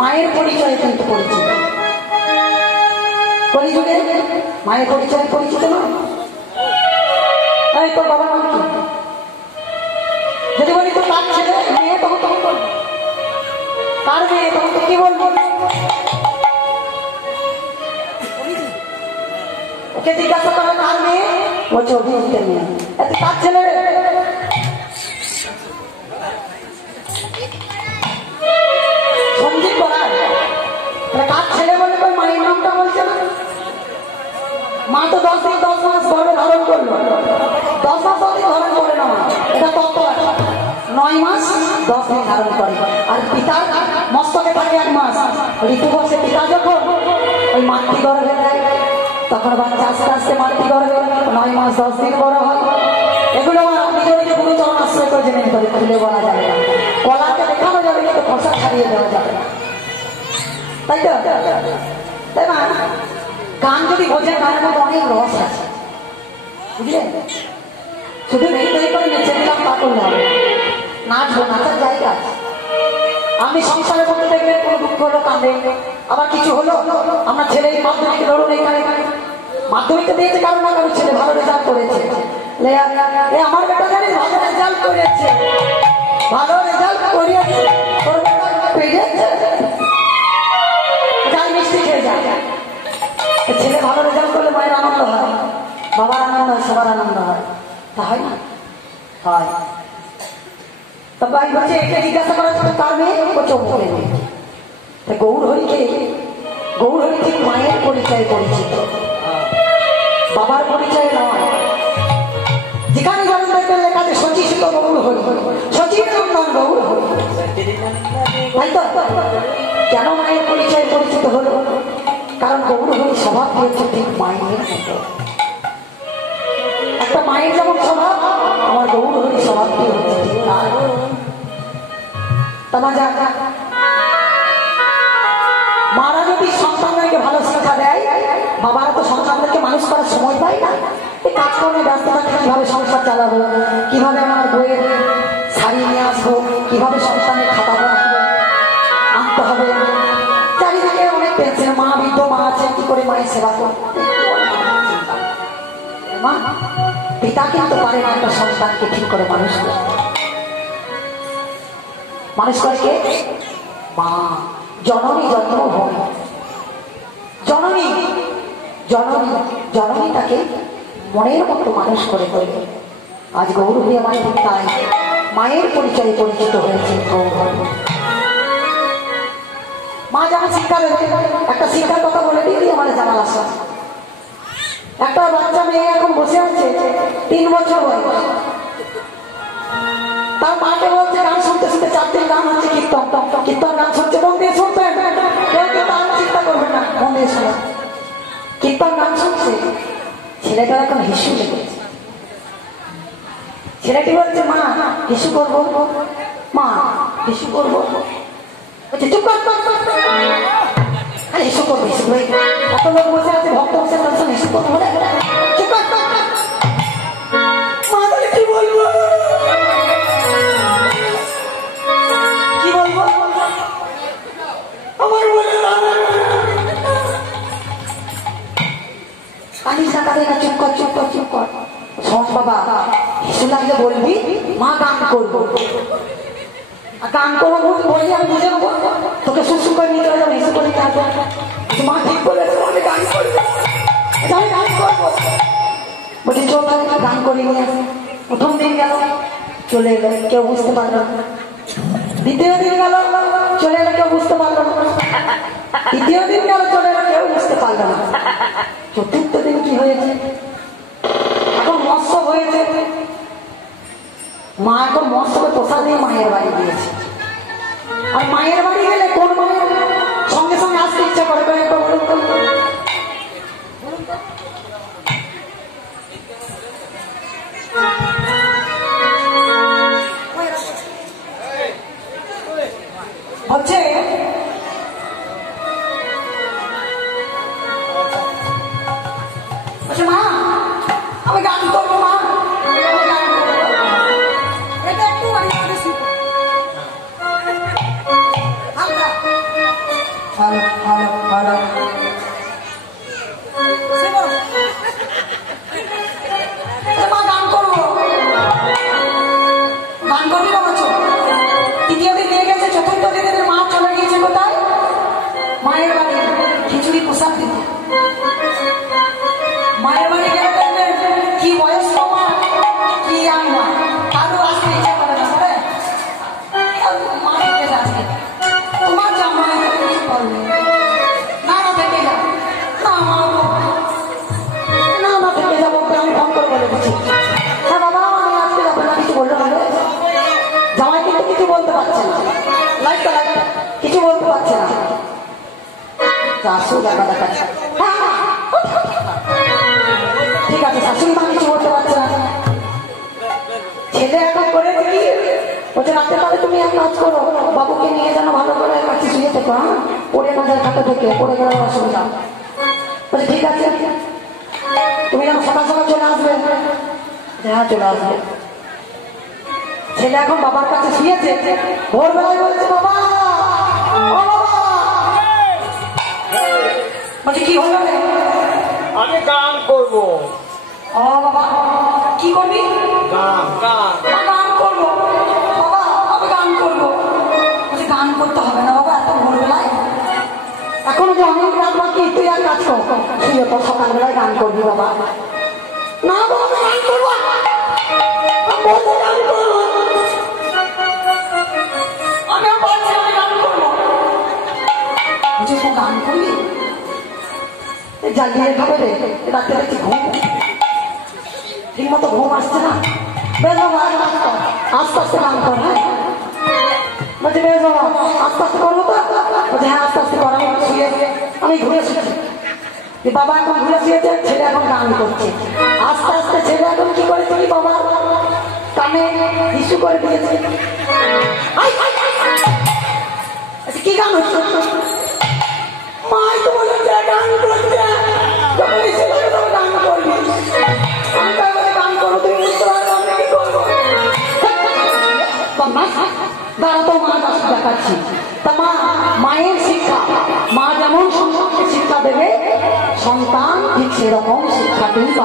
মায়ের পরিচয় কিন্তু পরিচিত। কলিযুগে মায়ের পরিচয় পরিচিত না। তোর বাবার নাম কি? যদি বলি তো তার ছেলে মেয়ে, তখন তখন বলবো তার মেয়ে, তখন তো কি বলবো? ওকে জিজ্ঞাসা করেন তার মেয়ে, বলছে অভিজিতের মেয়ে। তার ছেলে সঞ্জীব বলার কার ছেলে বলে তো মায়ের নামটা বলছে না। মা তো 10 দিন 10 মাস গর্ভে ধারণ করলো, 10 মাস 10 দিন ধারণ করে না, এটা তত্ত্ব আছে। 9 মাস 10 দিন ধারণ করে। আর পিতার মস্তকে থাকে 1 মাস। ঋতু বসে পিতা যখন ওই মাতৃগর্ভে দেয়, তখন বাচ্চা আস্তে আস্তে মাতৃগর্ভে 9 মাস 10 দিন বড় হয়। এগুলো নিজের গুরুচরণ আশ্রয় করে জেনে নিতে হবে, খুলে বলা যাবে না। কলাকে দেখানো যাবে কিন্তু খসা ছাড়িয়ে দেওয়া যাবে না, তাই তো? তাই না? গান যদি বোঝেন, গানের মধ্যে অনেক রস আছে, বুঝলেন? শুধু নেই তৈরি করে নেচে দিলাম তা করলে হবে, নাচবো, নাচার জায়গা আছে। আমি সংসারের মধ্যে দেখবেন কোনো দুঃখ হলো কাঁদে, আবার কিছু হলো, আমার ছেলে মাধ্যমিক ধরুন এখানে মাধ্যমিকটা দিয়েছে, কারণ না কারণ ছেলে ভালো রেজাল্ট করেছে, আমার বেটা জানি ভালো রেজাল্ট করেছে, ভালো রেজাল্ট করিয়েছে, যাই মিষ্টি খেয়ে যায়। ছেলে ভালো রেজাল্ট করলে মায়ের আনন্দ হয়, বাবার আনন্দ হয়, সবার আনন্দ হয়, তা হয় না? হয়। তবে আমি বলছি এটা জিজ্ঞাসা করা যাবে তার মেয়ে, ও চোখ করে মেয়ে। গৌর হরিকে ঠিক মায়ের পরিচয় পরিচিত, বাবার পরিচয় নয়। যেখানে যেমন দেখবেন লেখা আছে সচিত গৌর হরি, সচিত নন্দন গৌর হরি, তাই তো? কেন মায়ের পরিচয় পরিচিত হলো? কারণ গৌর হরি স্বভাব হয়েছে ঠিক মায়ের মতো। একটা মায়ের যেমন স্বভাব, আমার গৌর হরি স্বভাব হচ্ছে ঠিক তার। মারা যদি সন্তানদেরকে ভালো শিক্ষা দেয়, বাবারা তো সন্তানদেরকে মানুষ করার সময় পায় না। এই কাজকর্মে ব্যস্ত থাকে, কিভাবে সংসার চালাবো, কিভাবে আমার বইয়ের শাড়ি নিয়ে আসবো, কিভাবে সংসারের খাতা আনতে হবে, চারিদিকে অনেক টেনশন। মা বৃদ্ধ মা আছে, কি করে মায়ের সেবা করবো? মা পিতা কিন্তু পারে না একটা সন্তানকে ঠিক করে মানুষ করতে। মানুষ করে কে? মা। জননী জন্মভূমি, জননী জননী জননী তাকে মনের মতো মানুষ করে তৈরি। আজ গৌরবী আমার তাই মায়ের পরিচয়ে পরিচিত হয়েছে গৌরব। মা যেমন শিক্ষা দেবে, একটা শিক্ষার কথা বলে দিই আমার জানার আশা। একটা বাচ্চা মেয়ে এখন বসে আছে, 3 বছর বয়স, তার মাকে বলছে গান শুনতে শুনতে, 4 দিন গান হচ্ছে কীর্তন, কীর্তন গান শুনছে, মন দিয়ে শুনতেন, কেউ কিন্তু আর চিন্তা করবেন না, মন দিয়ে শোনা। কীর্তন গান শুনছে, ছেলেটার এখন হিসু লেগেছে। ছেলেটি বলছে মা হিসু করবো, মা হিসু করবো, চুপ কর, হিসু করবো, হিসু করে এত লোক বসে আছে, ভক্ত বসে আছে, হিসু করবো, চুপ কর। মা তাহলে কি বলবো, কি বলবো? আমার বলে কানিস না, কাঁদে না, চুপ কর, চুপ কর, চুপ কর। শোন বাবা, হিসু লাগলে বলবি মা গান করবো, গান করবো বললি আমি বুঝে নেবো, তোকে সুসু করে নিতে হবে, হিসু করে নিতে আসবো। মা ঠিক বলেছে, বলে গান করবো, গান করবো। বলছি চল গান করি নিয়ে আসি। প্রথম দিন গেল, চলে এলো, কেউ বুঝতে পারলো না। দ্বিতীয় দিন গেল, চলে এলো, কেউ বুঝতে পারলো না। তৃতীয় দিন গেল, চলে এলো, কেউ বুঝতে পারলো না। চতুর্থ দিন কি হয়েছে? এখন মৎস্য হয়েছে, মা এখন মৎস্যকে প্রসাদ দিয়ে মায়ের বাড়ি দিয়েছে। আর মায়ের বাড়ি গেলে কোন মায়ের সঙ্গে সঙ্গে আসতে ইচ্ছা করে? হচ্ছে মা আমি গান করবো, মা এটা একটু শাশু দেখা দেখাচ্ছে। ঠিক আছে, শাশুড়ি মা কিছু বলতে পারছে না। ছেলে এখন করে কি বলছে, রাতে তাহলে তুমি এক কাজ করো, বাবুকে নিয়ে যেন ভালো করে কাছে শুয়ে থেকো, হ্যাঁ, পড়ে না যায় খাতা থেকে, পড়ে গেলে অসুবিধা। বলছে ঠিক আছে, তুমি যেন সকাল সকাল চলে আসবে। হ্যাঁ চলে আসবে। ছেলে এখন বাবার কাছে শুয়েছে, ভোরবেলায় বলছে বাবা, ও বাবা। বলছে কি হলো রে? আমি গান করবো। ও বাবা, কি করবি? গান গান গান করবো বাবা, আমি গান করবো। বলছে গান করতে হবে না বাবা, এত ভোরবেলায়, এখনো যে অনেক রাত বাকি, তুই আর কাজ কর, শুয়ে তো সকালবেলায় গান করবি বাবা। না বাবা আমি গান করবো, আমি বলছি গান করবো, আমি বলছি আমি গান করবো। বলছে তো গান করবি, জ্বালিয়ে খাবে রে, রাতে রাতে ঘুম ঠিক মতো ঘুম আসছে না। বেশ বাবা আস্তে আস্তে গান কর। হ্যাঁ বলছে বেশ বাবা আস্তে আস্তে করবো তো? বলছে হ্যাঁ আস্তে আস্তে কর, আমি শুয়ে আমি ঘুরে শুয়েছি। বাবা এখন ঘুরে শুয়েছে, ছেলে এখন গান করছে। আস্তে আস্তে ছেলে এখন কি করেছে, বাবা কানে ইস্যু করে দিয়েছে। কি গান হচ্ছে? মাই তো বলেছে গান করতে, গান করবি। আমি তাহলে গান করবো, তুমি বুঝতে পারবে আমি কি করবো? দাঁড়া তো মা কাছে দেখাচ্ছি। তা মা, মায়ের শিক্ষা, মা যেমন সন্তানকে শিক্ষা দেবে, সন্তান ঠিক সেরকম শিক্ষাতেই পাবে।